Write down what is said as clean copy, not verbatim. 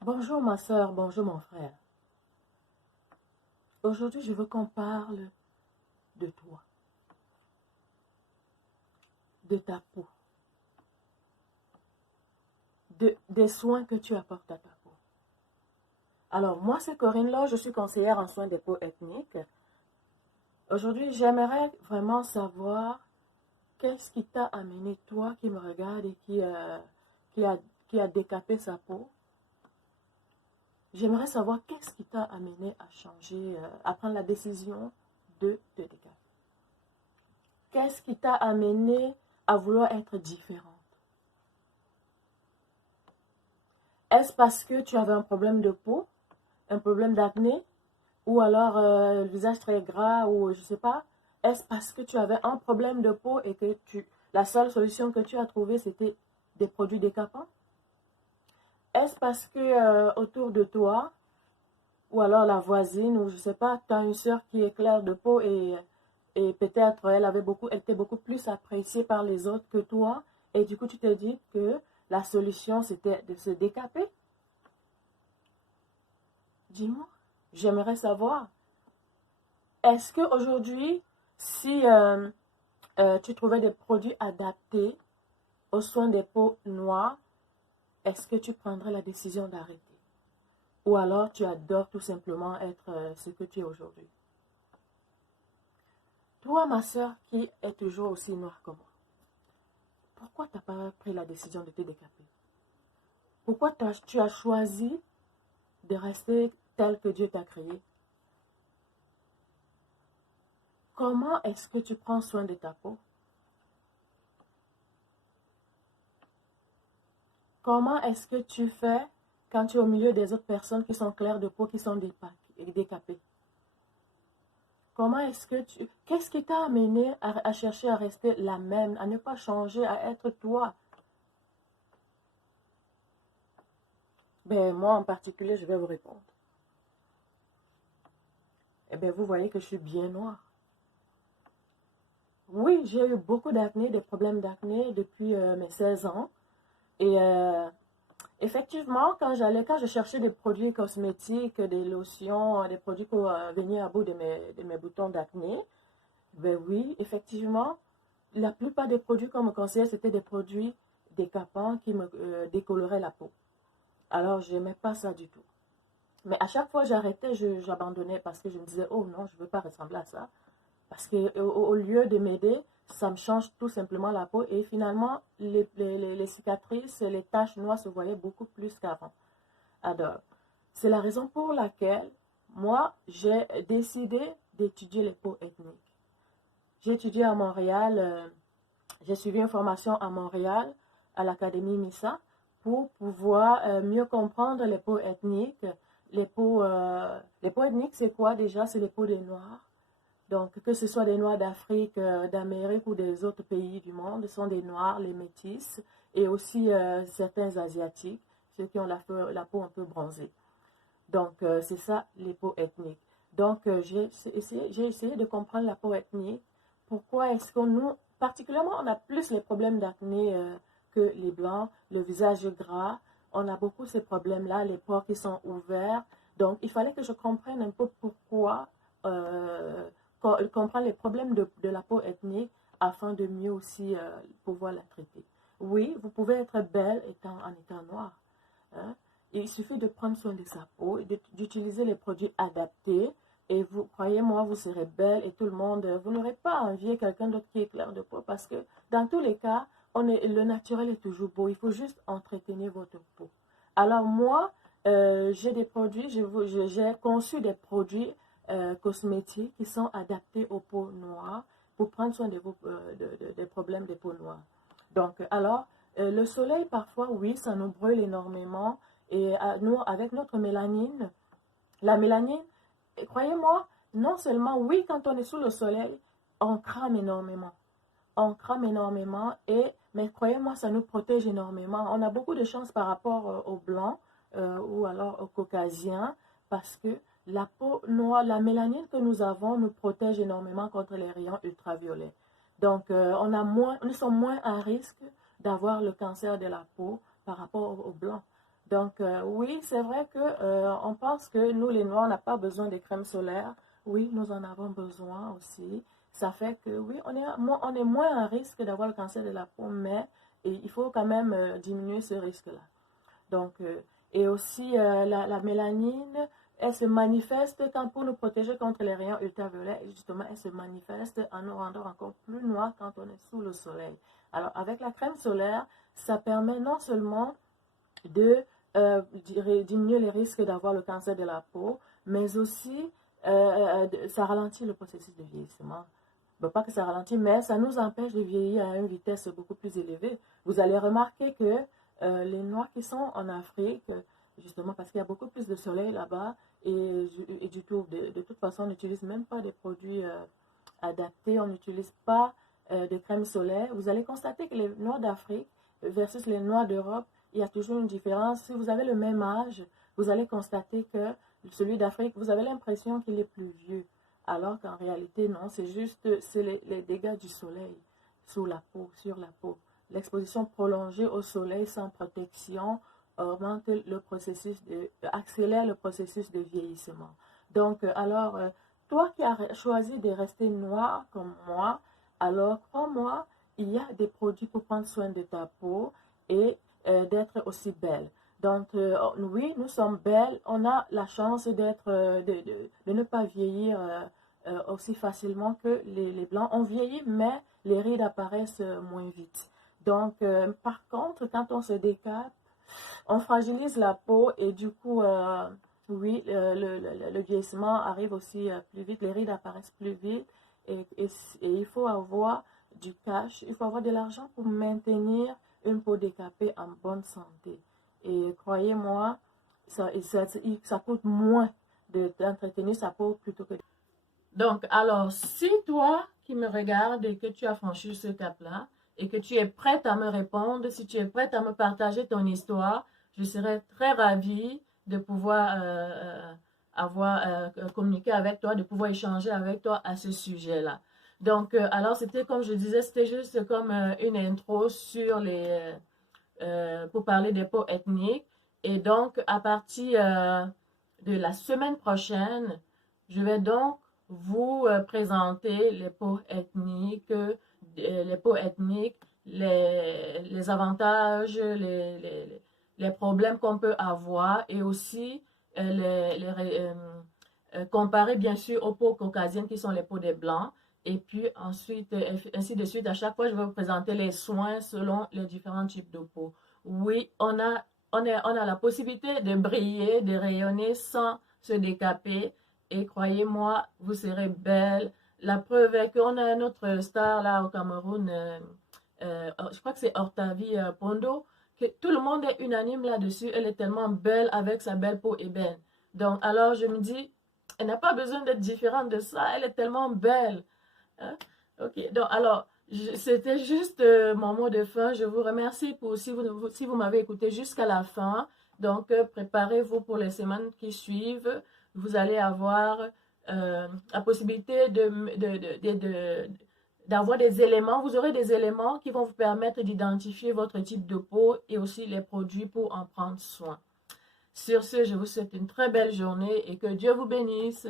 Bonjour ma soeur, bonjour mon frère. Aujourd'hui, je veux qu'on parle de toi, de ta peau, des soins que tu apportes à ta peau. Alors, moi, c'est Corinne Laure, je suis conseillère en soins des peaux ethniques. Aujourd'hui, j'aimerais vraiment savoir qu'est-ce qui t'a amené, toi qui me regarde et qui a, qui a décapé sa peau. J'aimerais savoir qu'est-ce qui t'a amené à changer, à prendre la décision de te décaper. Qu'est-ce qui t'a amené à vouloir être différente? Est-ce parce que tu avais un problème de peau, un problème d'acné, ou alors le visage très gras, ou je ne sais pas? Est-ce parce que tu avais un problème de peau et que la seule solution que tu as trouvée, c'était des produits décapants? Est-ce parce que autour de toi, ou alors la voisine, ou je ne sais pas, tu as une soeur qui est claire de peau et peut-être elle était beaucoup plus appréciée par les autres que toi, et du coup tu te dis que la solution c'était de se décaper? Dis-moi, j'aimerais savoir. Est-ce qu'aujourd'hui, si tu trouvais des produits adaptés aux soins des peaux noires, est-ce que tu prendrais la décision d'arrêter? Ou alors tu adores tout simplement être ce que tu es aujourd'hui? Toi, ma soeur, qui est toujours aussi noire que moi, pourquoi tu n'as pas pris la décision de te décaper? Pourquoi tu as choisi de rester tel que Dieu t'a créé? Comment est-ce que tu prends soin de ta peau? Comment est-ce que tu fais quand tu es au milieu des autres personnes qui sont claires de peau, qui sont décapées? Comment est-ce que tu... Qu'est-ce qui t'a amené à chercher à rester la même, à ne pas changer, à être toi? Ben, moi en particulier, je vais vous répondre. Eh bien, vous voyez que je suis bien noire. Oui, j'ai eu beaucoup d'acné, des problèmes d'acné depuis mes 16 ans. Et effectivement, quand je cherchais des produits cosmétiques, des lotions, des produits pour venir à bout de mes boutons d'acné, ben oui, effectivement, la plupart des produits qu'on me conseillait, c'était des produits décapants qui me décoloraient la peau. Alors, je n'aimais pas ça du tout. Mais à chaque fois, j'arrêtais, j'abandonnais parce que je me disais, oh non, je ne veux pas ressembler à ça. Parce qu'au lieu de m'aider, ça me change tout simplement la peau. Et finalement, les cicatrices, les taches noires se voyaient beaucoup plus qu'avant. Alors, c'est la raison pour laquelle, moi, j'ai décidé d'étudier les peaux ethniques. J'ai étudié à Montréal, j'ai suivi une formation à Montréal, à l'Académie MISA, pour pouvoir mieux comprendre les peaux ethniques. Les peaux ethniques, c'est quoi déjà? C'est les peaux des Noirs. Donc, que ce soit des Noirs d'Afrique, d'Amérique ou des autres pays du monde, ce sont des Noirs, les métis, et aussi certains Asiatiques, ceux qui ont la peau un peu bronzée. Donc, c'est ça, les peaux ethniques. Donc, j'ai essayé de comprendre la peau ethnique. Pourquoi est-ce que nous, particulièrement, on a plus les problèmes d'acné que les Blancs, le visage gras, on a beaucoup ces problèmes-là, les pores qui sont ouverts. Donc, il fallait que je comprenne un peu pourquoi, comprendre les problèmes de la peau ethnique afin de mieux aussi pouvoir la traiter. Oui, vous pouvez être belle en étant noire. Hein? Il suffit de prendre soin de sa peau, d'utiliser les produits adaptés et vous, croyez-moi, vous serez belle et tout le monde, vous n'aurez pas à envier quelqu'un d'autre qui est clair de peau parce que dans tous les cas, le naturel est toujours beau. Il faut juste entretenir votre peau. Alors moi, j'ai des produits, j'ai conçu des produits cosmétiques qui sont adaptés aux peaux noires pour prendre soin des problèmes des peaux noires. Donc, alors, le soleil, parfois, oui, ça nous brûle énormément. Et nous, avec notre mélanine, la mélanine, croyez-moi, non seulement, oui, quand on est sous le soleil, on crame énormément. On crame énormément, mais croyez-moi, ça nous protège énormément. On a beaucoup de chance par rapport aux Blancs ou alors aux Caucasiens parce que la peau noire, la mélanine que nous avons nous protège énormément contre les rayons ultraviolets. Donc, nous sommes moins à risque d'avoir le cancer de la peau par rapport aux blancs. Donc, oui, c'est vrai que on pense que nous, les Noirs, on n'a pas besoin de crème solaire. Oui, nous en avons besoin aussi. Ça fait que, oui, on est moins à risque d'avoir le cancer de la peau, mais il faut quand même diminuer ce risque-là. Donc, et aussi, la mélanine, elle se manifeste quand pour nous protéger contre les rayons ultraviolets. Et justement, elle se manifeste en nous rendant encore plus noirs quand on est sous le soleil. Alors, avec la crème solaire, ça permet non seulement de diminuer les risques d'avoir le cancer de la peau, mais aussi ça ralentit le processus de vieillissement. Bon, pas que ça ralentit, mais ça nous empêche de vieillir à une vitesse beaucoup plus élevée. Vous allez remarquer que les Noirs qui sont en Afrique, justement parce qu'il y a beaucoup plus de soleil là-bas, et du tout, de toute façon, on n'utilise même pas des produits adaptés, on n'utilise pas de crème solaire. Vous allez constater que les Noirs d'Afrique versus les Noirs d'Europe, il y a toujours une différence. Si vous avez le même âge, vous allez constater que celui d'Afrique, vous avez l'impression qu'il est plus vieux. Alors qu'en réalité, non, c'est les dégâts du soleil sur la peau. L'exposition prolongée au soleil sans protection accélère le processus de vieillissement. Donc, alors, toi qui as choisi de rester noir comme moi, alors, crois-moi, il y a des produits pour prendre soin de ta peau et d'être aussi belle. Donc, oui, nous sommes belles. On a la chance de ne pas vieillir aussi facilement que les blancs. On vieillit, mais les rides apparaissent moins vite. Donc, par contre, quand on se décape, on fragilise la peau et du coup, oui, le vieillissement arrive aussi plus vite. Les rides apparaissent plus vite et il faut avoir du cash, il faut avoir de l'argent pour maintenir une peau décapée en bonne santé. Et croyez-moi, ça coûte moins d'entretenir sa peau plutôt que... Donc, alors, si toi qui me regardes et que tu as franchi ce cap-là et que tu es prête à me répondre, si tu es prête à me partager ton histoire, je serais très ravie de pouvoir communiquer avec toi, de pouvoir échanger avec toi à ce sujet-là. Donc, alors, c'était comme je disais, c'était juste comme une intro sur pour parler des peaux ethniques. Et donc, à partir de la semaine prochaine, je vais donc vous présenter les peaux ethniques, les avantages, les problèmes qu'on peut avoir et aussi comparer bien sûr aux peaux caucasiennes qui sont les peaux des blancs. Et puis ensuite, ainsi de suite, à chaque fois, je vais vous présenter les soins selon les différents types de peau. Oui, on a la possibilité de briller, de rayonner sans se décaper. Et croyez-moi, vous serez belle. La preuve est qu'on a notre star là au Cameroun, je crois que c'est Hortavie Pondo, que tout le monde est unanime là-dessus. Elle est tellement belle avec sa belle peau ébène. Donc, alors je me dis, elle n'a pas besoin d'être différente de ça. Elle est tellement belle. Hein? Ok, donc alors, c'était juste mon mot de fin. Je vous remercie si vous m'avez écouté jusqu'à la fin. Donc, préparez-vous pour les semaines qui suivent. Vous allez avoir la possibilité d'avoir des éléments. Vous aurez des éléments qui vont vous permettre d'identifier votre type de peau et aussi les produits pour en prendre soin. Sur ce, je vous souhaite une très belle journée et que Dieu vous bénisse.